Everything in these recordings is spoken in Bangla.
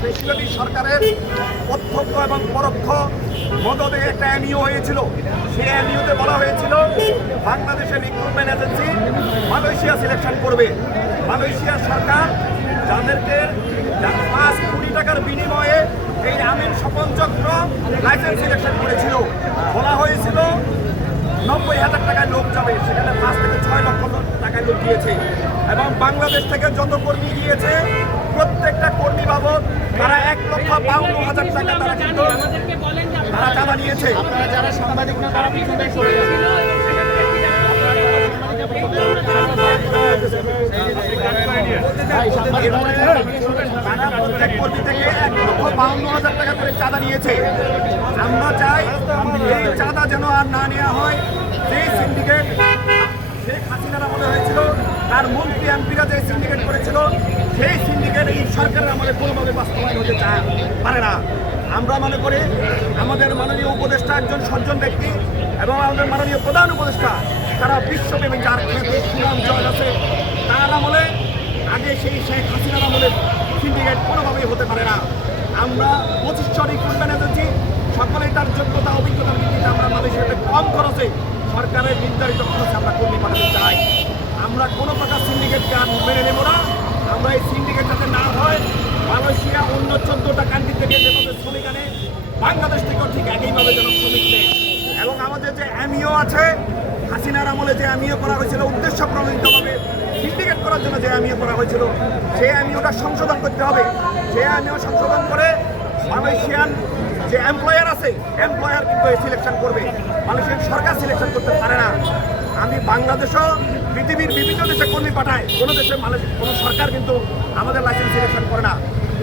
ফেসিলিটি সরকারের প্রত্যক্ষ এবং পরোক্ষ মদতে একটা এমইও হয়েছিল। সেই এমইওতে বলা হয়েছিল, বাংলাদেশের রিক্রুটমেন্ট এজেন্সি মালয়েশিয়া সিলেকশন করবে। মালয়েশিয়া সরকার যাদেরকে পাঁচ কোটি টাকার বিনিময়ে এই আমিন স্বপন চক্র লাইসেন্স সিলেকশন করেছিল। বলা হয়েছিল, নব্বই হাজার টাকায় লোক যাবে, সেখানে পাঁচ থেকে ছয় লক্ষ টাকায় লোক দিয়েছে। এবং বাংলাদেশ থেকে যত কর্মী গিয়েছে প্রত্যেকটা কর্মী বাবদ তারা এক লক্ষ বাউন্ন হাজার টাকা তারা কিন্তু তারা চাঁদা নিয়েছে। আপনারা যারা সাংবাদিক না তারা পিছনে সরে চাঁদা নিয়েছে। আমরা চাই এই চাঁদা যেন আর না নেওয়া হয়। যে সিন্ডিকেট শেখ হাসিনার আমলে হয়েছিল তার মন্ত্রী এমপিরা যে সিন্ডিকেট করেছিল, সেই সিন্ডিকেট এই সরকারের আমাদের কোনোভাবে বাস্তবায়ন হতে চায় পারে না। আমরা মনে করি আমাদের মাননীয় উপদেষ্টা একজন সজ্জন ব্যক্তি এবং আমাদের মাননীয় প্রধান উপদেষ্টা, তারা বিশ্বব্যাপী যার খ্যাতি সুনাম জয় আছে, তার আমলে আগে সেই শেখ হাসিনার আমলে সিন্ডিকেট কোনোভাবেই হতে পারে না। আমরা পঁচিশ পঁচিশশো রিক্রুটমেন্ট এজেন্সি সকলেই তার যোগ্যতা, অভিজ্ঞতার ভিত্তিতে আমরা মালয়েশিয়াতে কম খরচে সরকারের নির্ধারিত খরচে আমরা কর্মী পাঠাতে চাই আমরা কোনো প্রকার সিন্ডিকেটকে আর মেনে নেব না আমরা এই সিন্ডিকেট যাতে না হয় মালয়েশিয়া অন্য চোদ্দটা কান্ট্রি থেকে যেভাবে শ্রমিক আনে বাংলাদেশ থেকেও একইভাবে যেন এবং আমাদের যে এমইও আছে, হাসিনার আমলে যে আমিও করা হয়েছিল, উদ্দেশ্য প্রণোদিতভাবে সিন্ডিকেট করার জন্য যে আমিও করা হয়েছিল, সেই আমিওটা সংশোধন করতে হবে। সেই আমিও সংশোধন করে মালয়েশিয়ান যে এমপ্লয়ার আছে এমপ্লয়ার কিন্তু সিলেকশন করবে। মালয়েশিয়ান সরকার সিলেকশন করতে পারে না। আমি বাংলাদেশও পৃথিবীর বিভিন্ন দেশে কর্মী পাঠাই কোনো দেশে মালয়েশিয়া কোনো সরকার কিন্তু আমাদের লাইসেন্স সিলেকশন করে না।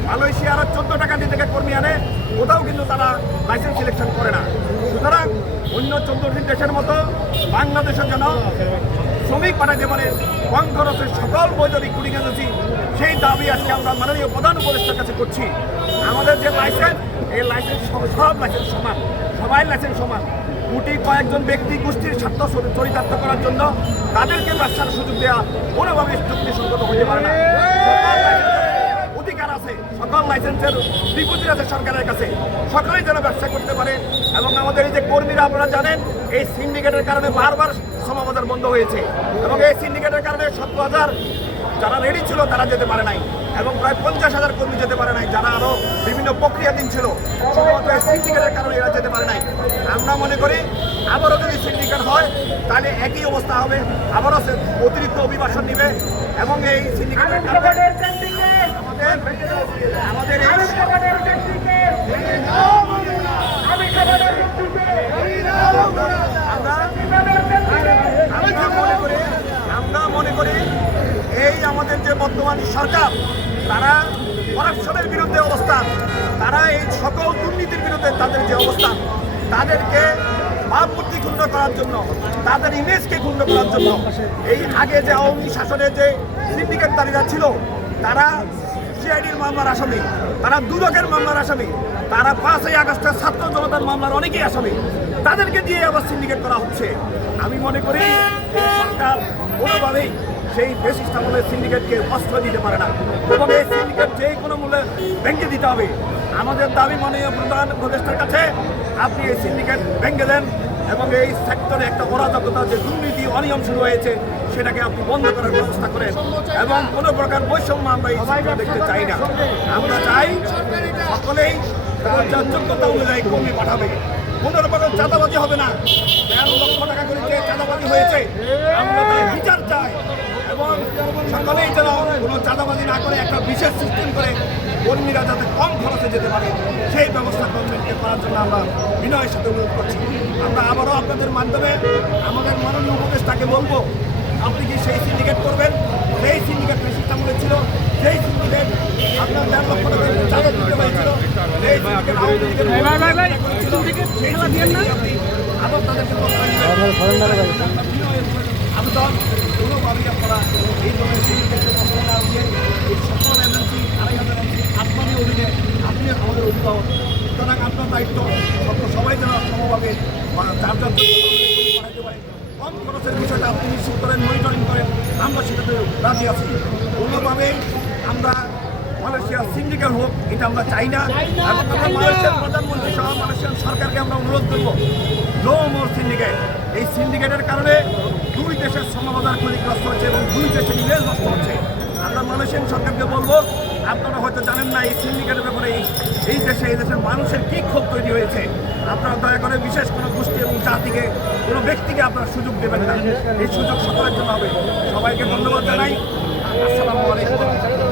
মালয়েশিয়া আরও চোদ্দ টাকা থেকে কর্মী আনে কোথাও কিন্তু তারা লাইসেন্স সিলেকশন করে না। সুতরাং অন্য চোদ্দটি দেশের মতো বাংলাদেশের যেন শ্রমিক পাঠাতে পারে কম খরচের সকল বৈদ্যুতিক কুড়ি এজেন্সি সেই দাবি আজকে আমরা মাননীয় প্রধান উপদেষ্টার কাছে করছি। আমাদের যে লাইসেন্স এই লাইসেন্স সব- লাইসেন্স সমান। সবাই লাইসেন্স সমান। কোটি কয়েকজন ব্যক্তি গোষ্ঠীর স্বার্থ চরি- চরিতার্থ করার জন্য তাদেরকে ব্যবসার সুযোগ দেওয়া কোনোভাবে যুক্তিসঙ্গত হতে পারে না। অধিকার আছে, সকল লাইসেন্সের ডিপোজিট আছে সরকারের কাছে। সকলেই যেন ব্যবসা করতে পারে এবং আমাদের এই যে কর্মীরা, আপনারা জানেন, এই সিন্ডিকেটের কারণে বারবার শ্রমবাজার বন্ধ হয়েছে এবং এই সিন্ডিকেটের কারণে সত্তর হাজার যারা রেডি ছিল, তারা যেতে পারে নাই এবং প্রায় পঞ্চাশ হাজার কর্মী যেতে পারে নাই, যারা আরও বিভিন্ন প্রক্রিয়াধীন ছিল। সম্ভবত এই সিন্ডিকেটের কারণে এরা যেতে পারে নাই। আমরা মনে করি, আবারও যদি সিন্ডিকেট হয়, তাহলে একই অবস্থা হবে। আবারও অতিরিক্ত অভিবাসন নিবে এবং এই সিন্ডিকেটের কারণে আমাদের মনে করি আমরা মনে করি এই আমাদের যে বর্তমান সরকার তারা করাপশনের বিরুদ্ধে অবস্থান তারা এই সকল দুর্নীতির বিরুদ্ধে তাদের যে অবস্থান তাদেরকে ভাবমূর্তি ক্ষুণ্ণ করার জন্য তাদের ইমেজকে ক্ষুণ্ণ করার জন্য এই আগে যে আওয়ামী শাসনের যে সিন্ডিকেটদারীরা ছিল তারা সিআইডির মামলার আসামি, তারা দুদকের মামলার আসামি, তারা পাঁচই আগস্টের ছাত্র জনতার মামলার অনেকেই আসামি। তাদেরকে দিয়ে আবার সিন্ডিকেট করা হচ্ছে। আমি মনে করি সরকার কোনোভাবেই সেই ফেসিস্ট আমলের সিন্ডিকেটকে অস্ত্র দিতে পারে না। এবং এই সিন্ডিকেট যে কোনো মূল্যে ভেঙে দিতে হবে। আমাদের দাবি মাননীয় প্রধান উপদেষ্টার কাছে, আপনি এই সিন্ডিকেট ভেঙে দেন এবং এই সেক্টরে একটা অরাজকতা, যে দুর্নীতি, অনিয়ম শুরু হয়েছে, সেটাকে আপনি বন্ধ করার ব্যবস্থা করেন। এবং কোনো প্রকার বৈষম্য আমরা এই দেখতে চাই না। আমরা চাই সকলেই যোগ্যতা অনুযায়ী কর্মী পাঠাবে। কোনো প্রকার চাঁদাবাজি হবে না। তেরো লক্ষ টাকা করে যে চাঁদাবাজি হয়েছে, আমরা তার বিচার চাই। এবং সকলেই যেন কোনো চাঁদাবাজি না করে একটা বিশেষ সিস্টেম করে কর্মীরা যাতে কম খরচে যেতে পারে সেই ব্যবস্থা গভর্নমেন্টকে করার জন্য আমরা বিনয়ের সাথে অনুরোধ করছি। আমরা আবারও আপনাদের মাধ্যমে আমাদের মাননীয় উপদেষ্টাকে বলব আপনি কি সেই সিন্ডিকেট করবেন? সেই সিন্ডিকেট সিস্টেম ছিল সেই সিন্ডিকেট আপনার দেড় লক্ষ টাকা চাঁদা দিতে হয়েছিল সেই syndicate আওয়ামী লীগের সেই আপনি আবার তাদেরকে আবেদন কোনোভাবেই আপনারা এই ধরনের সিন্ডিকেটকে প্রশ্রয় না দিয়ে এই সকল এজেন্সি আড়াই হাজার এজেন্সি আপনারই অধীনে আপনি আমাদের অভিভাবক। সুতরাং আপনার দায়িত্ব সব- সবাই যেন সমভাবে যার পাঠাতে পারে। কম খরচের বিষয়টা আপনি নিশ্চিত করেন মনিটরিং করেন আমরা সেটাতে রাজি আছি। কোনোভাবেই আমরা মালয়েশিয়া সিন্ডিকেট হোক এটা আমরা চাই না। এবং আমরা মালয়েশিয়ার প্রধানমন্ত্রী সহ মালয়েশিয়ান সরকারকে আমরা অনুরোধ করব নো মোর সিন্ডিকেট এই সিন্ডিকেটের কারণে দুই দেশের সমবাজার ক্ষতিগ্রস্ত হচ্ছে এবং দুই দেশের ইমেজ নষ্ট হচ্ছে। আমরা মানুষের সরকারকে বলব, আপনারা হয়তো জানেন না, এই সিন্ডিকেটের ব্যাপারে এই দেশে এই দেশের মানুষের কী ক্ষোভ তৈরি হয়েছে? আপনারা দয়া করে বিশেষ কোনো গোষ্ঠী এবং জাতিকে, কোনো ব্যক্তিকে আপনারা সুযোগ দেবেন না। এই সুযোগ সকলের জন্য হবে। সবাইকে ধন্যবাদ জানাই। আসসালামু আলাইকুম।